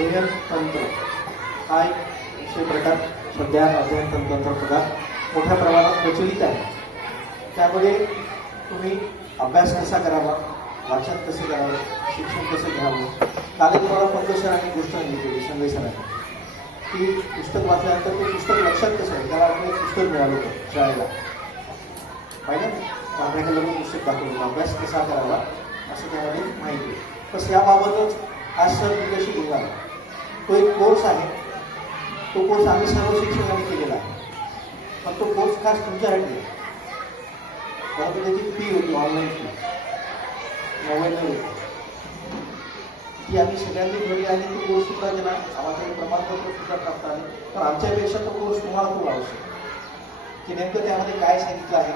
अध्ययन तंत्र हा एक विषय प्रकार सध्या अध्ययन तंत्र प्रकार मोठ्या प्रमाणात प्रचलित आहे. त्यामध्ये तुम्ही अभ्यास कसा करावा, वाचन कसे करावं, शिक्षण कसं घ्यावं. काल तुम्हाला पंकज सरांनी गोष्ट सांगितली, संजय सरांनी, की पुस्तक वाचल्यानंतर ते पुस्तक लक्षात कसं आहे. त्याला आपलं एक पुस्तक मिळालं होतं शाळेला, पाहिजे पाठ्याकडे पुस्तक दाखवलं, अभ्यास कसा करावा असं त्यामध्ये माहिती आहे. बस याबाबतच आज सर तुमच्याशी बोलणार. तो एक कोर्स आहे, तो कोर्स आम्ही सर्व शिक्षकांनी केलेला आहे, पण तो कोर्स खास तुमच्यासाठी आहे. परंतु त्याची फी होती, ऑनलाईन फी 99 रुपये. ती आम्ही सगळ्यांनी भरली आणि तो कोर्स सुद्धा केला. आम्हाला प्रमाणपत्र सुद्धा प्राप्त आले. पण आमच्यापेक्षा तो कोर्स तुम्हाला खूप आवश्यक, की नेमकं त्यामध्ये काय सांगितलं आहे,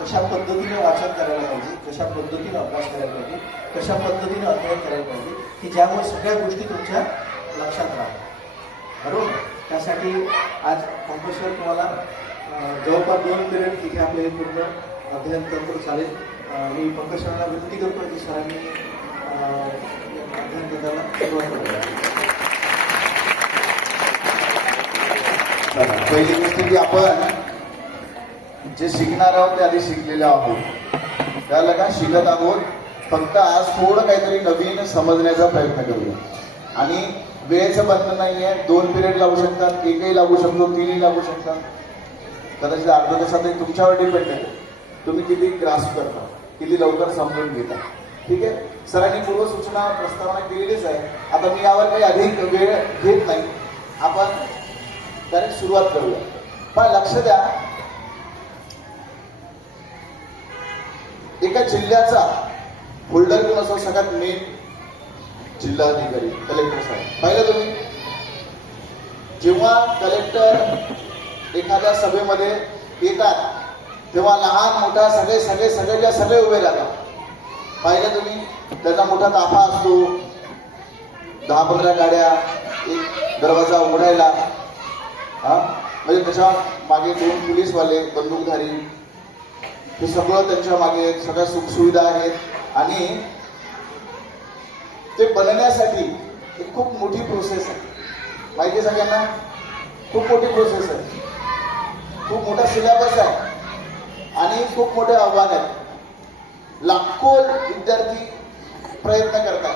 कशा पद्धतीने वाचन करायला पाहिजे, कशा पद्धतीने अभ्यास करायला पाहिजे, कशा पद्धतीने अध्ययन करायला पाहिजे, की ज्यामुळे सगळ्या गोष्टी तुमच्या लक्षात राहतात. बरोबर. त्यासाठी आज कंपल्सरी तुम्हाला जवळपास 2 पिरियड तिथे आपले हे पूर्ण अध्ययन तंत्र चालेल. मी पंकज सरांना विनंती करतो की सरांनी अध्ययन तंत्राला सुरुवात करावी. पहिली गोष्ट की आपण जे शिकणार आहोत ते आधी शिकलेले आहोत, त्याला काय शिकत आहोत. फक्त आज थोडं काहीतरी नवीन समजण्याचा प्रयत्न करूया. आणि वेळेचं बंधन नाही आहे. 2 पिरियड लागू शकतात, एकही लागू शकतो, 3ही लागू शकतात, कदाचित अर्धा तासात तुमच्यावर डिपेंड आहे. तुम्ही किती ग्रास्प करता, किती लवकर समजून घेता. ठीक आहे. सरांनी पूर्वसूचना प्रस्तावना केलेलीच आहे. आता मी यावर काही अधिक वेळ घेत नाही, आपण डायरेक्ट सुरुवात करूया. पण लक्ष द्या, एका जिल्ह्याचा होल्डर कोण असो, सगळ्यात मेन जिल्हाधिकारी कलेक्टर साहेब. पाहिलं तुम्ही, जेव्हा कलेक्टर एखाद्या सभेमध्ये येतात तेव्हा लहान मोठा सगळे उभे राहतात. पाहिलं तुम्ही, त्याचा मोठा ताफा असतो, 10-15 गाड्या, एक दरवाजा उघडायला, म्हणजे त्याच्या मागे 2 पोलीसवाले बंदूकधारी, हे सगळं त्यांच्या मागे, सगळ्या सुखसुविधा आहेत. आणि ते बनण्यासाठी एक खूप मोठी प्रोसेस आहे. माहिती आहे सगळ्यांना, खूप मोठी प्रोसेस आहे, खूप मोठा सिलेबस आहे आणि खूप मोठे आव्हान आहेत. लाखो विद्यार्थी प्रयत्न करतात,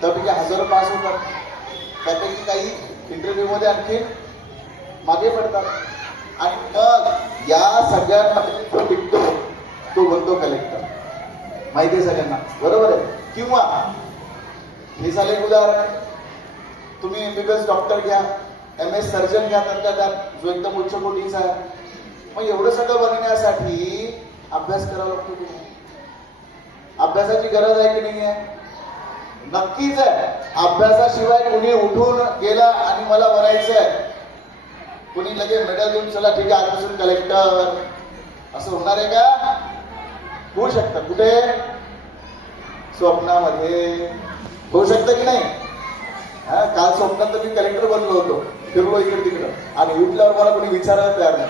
त्यापैकी हजारो पास होतात, त्यापैकी काही इंटरव्ह्यू मध्ये आणखी मागे पडतात. आणि मग या सगळ्यांमध्ये जो टिकतो तो बनतो कलेक्टर. माहिती आहे सगळ्यांना, बरोबर आहे. किंवा हे झाले उदाहरण, तुम्ही MBBS डॉक्टर घ्या, MS सर्जन घ्या, त्यात जो एकदम उच्च कोटीचा आहे. मग एवढं सगळं बनण्यासाठी अभ्यास करावा लागतो की नाही? अभ्यासाची गरज आहे की नाही आहे? नक्कीच आहे. अभ्यासाशिवाय कुणी उठून गेला आणि मला बनायचं आहे, कुणी लगेच मेडल देऊन चला ठीक आहे आजपासून कलेक्टर, असं होणार आहे का? होऊ शकतं. कुठे? स्वप्नामध्ये होऊ शकतं की नाही? काल स्वप्नात तर मी कलेक्टर बनलो होतो, फिरलो इकडे तिकडं, आणि उठल्यावर मला कोणी विचारायला तयार नाही.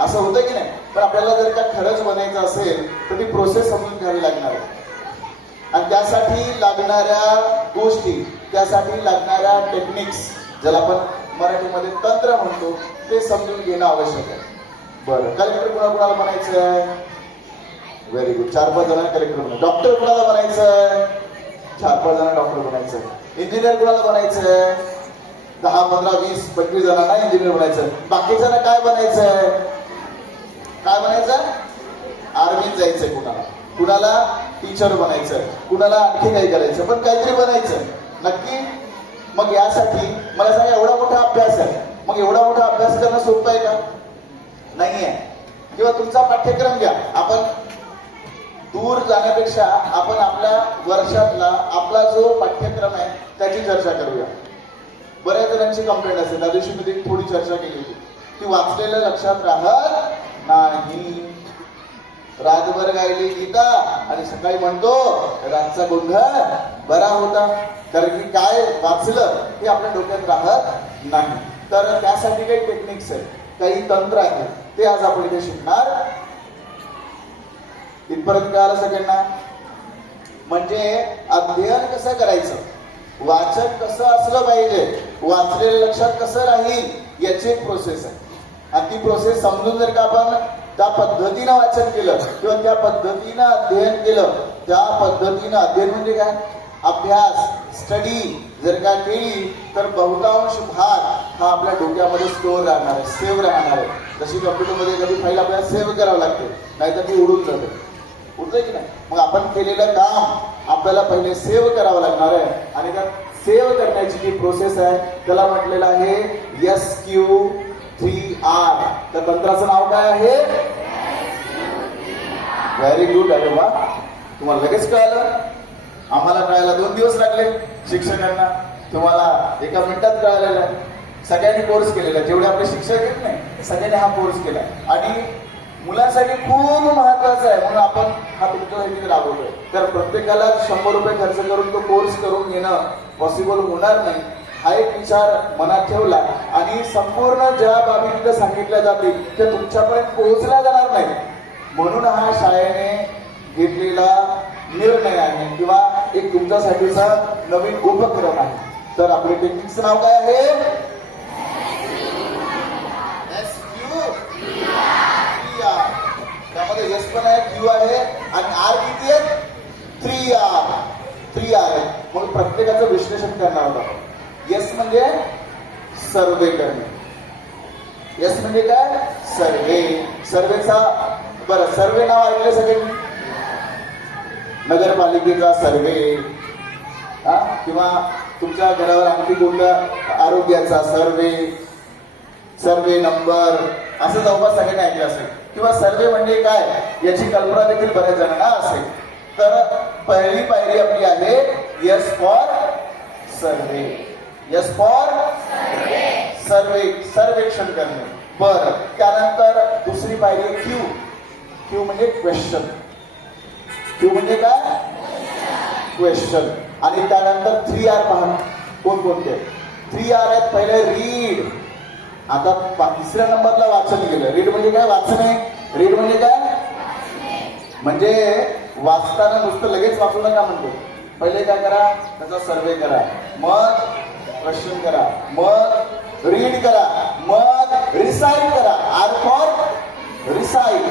असं होतं की नाही? पण आपल्याला जर का खरंच बनायचं असेल तर ती प्रोसेस समजून घ्यावी लागणार आहे. आणि त्यासाठी लागणाऱ्या गोष्टी, त्यासाठी लागणाऱ्या टेक्निक्स, ज्याला आपण मराठीमध्ये तंत्र म्हणतो, ते समजून घेणं आवश्यक आहे. बरं, कलेक्टर कुणाला बनायचं आहे? Very good. 4-5 जणांना कलेक्टर बनायचं. डॉक्टर कुणाला बनायचं आहे? 4-5 जणांना डॉक्टर बनायचं आहे. इंजिनियर कुणाला बनायचं आहे? 10, 15, 20, 25 जणांना इंजिनियर बनायचं. बाकीच्यांना काय बनायचं आहे? काय बनायचं? आर्मीत जायचंय कुणाला, कुणाला टीचर बनायचं, कुणाला आणखी काही करायचं, पण काहीतरी बनायचं नक्की. मग यासाठी मला सांगा, एवढा मोठा अभ्यास आहे, मग एवढा मोठा अभ्यास करणं सोपं आहे का? नाही आहे. किंवा तुमचा पाठ्यक्रम घ्या. आपण दूर जाण्यापेक्षा आपण आपल्या वर्षातला आपला जो पाठ्यक्रम आहे त्याची चर्चा करूया. बऱ्याच जणांची कंप्लेंट असते, त्या दिवशी मी थोडी चर्चा केली होती, की वाचलेलं लक्षात राहत नाही. रातभर गायली गीता आणि सकाळी म्हणतो रातचा गोंधळ बरा होता. कारण की काय वाचलं हे आपल्या डोक्यात राहत नाही. तर त्यासाठी काही टेक्निक्स आहेत, काही तंत्र आहेत, ते आज आपण इथे शिकणार. इथपर्यंत कळालं सगळ्यांना? म्हणजे अध्ययन कसं करायचं, वाचन कसं असलं पाहिजे, वाचलेलं लक्षात कसं राहील याची एक प्रोसेस आहे. आणि ती प्रोसेस समजून जर का आपण त्या पद्धतीनं वाचन केलं किंवा त्या पद्धतीनं अध्ययन केलं, त्या पद्धतीनं अध्ययन म्हणजे काय, अभ्यास, स्टडी जर का केली तर बहुतांश भाग हा आपल्या डोक्यामध्ये स्टोअर राहणार आहे, सेव्ह राहणार आहे. जशी कम्प्युटरमध्ये एखादी फाईल आपल्याला सेव्ह करावं लागते, नाहीतर ती उडून जाते. उडतंय की नाही? मग आपण केलेलं काम आपल्याला पहिले सेव्ह करावं लागणार आहे. आणि त्या सेव्ह करण्याची जी प्रोसेस आहे त्याला म्हटलेलं आहे SQ3R. त्या तंत्राचं नाव काय आहे? Very good. अरे वा, तुम्हाला लगेच कळालं. आम्हाला कळायला 2 दिवस लागले शिक्षकांना, तुम्हाला एका मिनिटात कळालेला आहे. सगळ्यांनी कोर्स केलेला, जेवढे आपले शिक्षक आहेत नाही सगळ्यांनी हा कोर्स केला. आणि मुलांसाठी खूप महत्वाचा आहे म्हणून आपण हा तुमच्यासाठी राबवतोय. तर प्रत्येकाला 100 रुपये खर्च करून तो कोर्स करून घेणं पॉसिबल होणार नाही, हा एक विचार मनात ठेवला. आणि संपूर्ण ज्या बाबी तिथे सांगितल्या जातील त्या तुमच्यापर्यंत पोहोचल्या जाणार नाही, म्हणून हा शाळेने घेतलेला निर्णय आहे किंवा एक तुमच्यासाठीचा नवीन उपक्रम आहे. तर आपल्या टेक्निकचं नाव काय आहे? SQ3R. त्यामध्ये S पण आहे, Q आहे आणि R किती आहे? 3R आहे. मग प्रत्येकाचं विश्लेषण करणार आहोत. S म्हणजे सर्वे करणे. S म्हणजे काय? सर्वे. सर्वेचा बरं, सर्वे नाव ऐकले सगळ्यांनी? नगरपालिकेचा सर्वे किंवा तुमच्या घरावर आणखी कोणत्या आरोग्याचा सर्वे, सर्वे नंबर, असं जवळपास सगळ्यांनी ऐकलं असेल. किंवा सर्वे म्हणजे काय याची कल्पना देखील बऱ्याच जणांना असेल. तर पहिली पायरी आपली आहे S for survey. S for survey, सर्वेक्षण करणे. बरं, त्यानंतर दुसरी पायरी Q म्हणजे क्वेश्चन. Q म्हणजे काय? क्वेश्चन. आणि त्यानंतर 3R पहा कोणकोणते 3R आहेत. पहिले रीड. आता तिसऱ्या नंबरला वाचन केलं. रीड म्हणजे काय? वाचणे. रीड म्हणजे काय? म्हणजे वाचताना नुसतं लगेच वाचू नका म्हणतो. पहिले काय करा, त्याचा सर्वे करा, मग क्वेश्चन करा, मग रीड करा, मग रिसाइट करा. R for recite.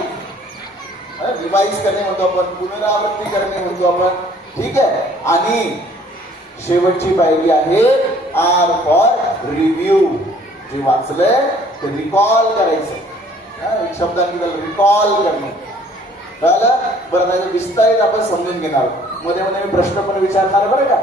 रिवाइज करणे म्हणतो आपण, पुनरावृत्ती करणे म्हणतो आपण, ठीक आहे. आणि शेवटची पायरी आहे आर फॉर रिव्ह्यू. जे वाचलंय ते रिकॉल करायचं. एक शब्दांनी त्याला रिकॉल करणे. कळलं? बरं, त्याचं विस्तारित आपण समजून घेणार. मध्ये मध्ये मी प्रश्न पण विचारणार बरं का.